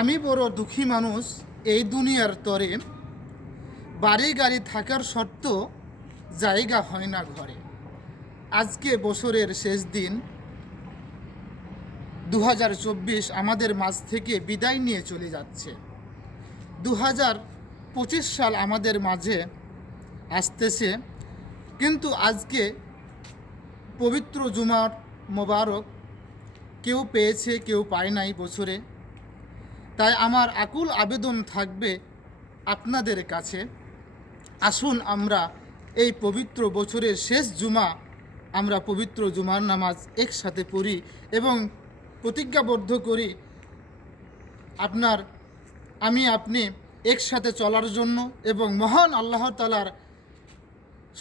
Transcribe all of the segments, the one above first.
আমি বড় দুঃখী মানুষ এই দুনিয়ার তরে, বাড়ি গাড়ি থাকার সত্ত্বেও জায়গা হয় না ঘরে। আজকে বছরের শেষ দিন 2024 আমাদের মাঝ থেকে বিদায় নিয়ে চলে যাচ্ছে। 2025 সাল আমাদের মাঝে আসতেছে, কিন্তু আজকে পবিত্র জুমার মোবারক কেউ পেয়েছে, কেউ পায় নাই বছরে। তাই আমার আকুল আবেদন থাকবে আপনাদের কাছে, আসুন আমরা এই পবিত্র বছরের শেষ জুমা আমরা পবিত্র জুমার নামাজ একসাথে পড়ি এবং প্রতিজ্ঞাবদ্ধ করি আপনি একসাথে চলার জন্য এবং মহান আল্লাহ তাআলার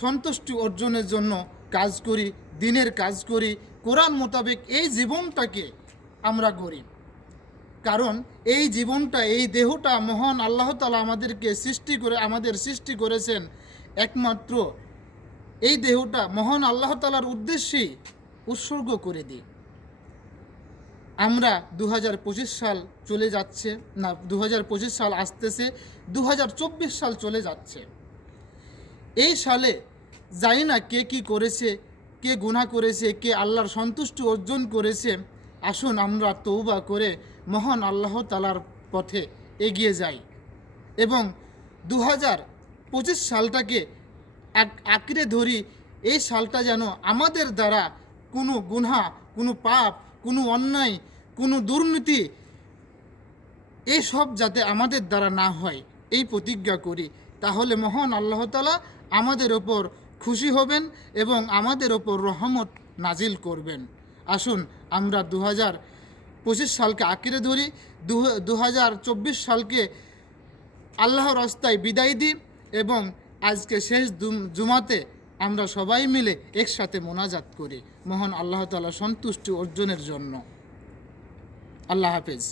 সন্তুষ্টি অর্জনের জন্য কাজ করি, দিনের কাজ করি, কোরআন মোতাবেক এই জীবনটাকে আমরা গড়ি। কারণ এই জীবনটা, এই দেহটা মহান আল্লাহ তাআলা আমাদেরকে সৃষ্টি করেছেন একমাত্র এই দেহটা মহান আল্লাহ তাআলার উদ্দেশ্যেই উৎসর্গ করে দিই। আমরা 2025 সাল চলে যাচ্ছে, না 2025 সাল আসতেছে, 2024 সাল চলে যাচ্ছে। এই সালে জানি না কে কি করেছে, কে গুনাহ করেছে, কে আল্লাহর সন্তুষ্টি অর্জন করেছে। আসুন আমরা তওবা করে মহান আল্লাহ তাআলার পথে এগিয়ে যাই এবং 2025 সালটাকে আঁকড়ে ধরি। এই সালটা যেন আমাদের দ্বারা কোনো গুনাহ, কোনো পাপ, কোনো অন্যায়, কোনো দুর্নীতি এসব যাতে আমাদের দ্বারা না হয় এই প্রতিজ্ঞা করি। তাহলে মহান আল্লাহ তাআলা আমাদের ওপর খুশি হবেন এবং আমাদের ওপর রহমত নাজিল করবেন। আসুন আমরা 2025 সালকে আঁকড়ে ধরি, 2024 সালকে আল্লাহর রাস্তায় বিদায় দিই এবং আজকে শেষ জুমাতে আমরা সবাই মিলে একসাথে মোনাজাত করি মহান আল্লাহ তাআলা সন্তুষ্টি অর্জনের জন্য। আল্লাহ হাফেজ।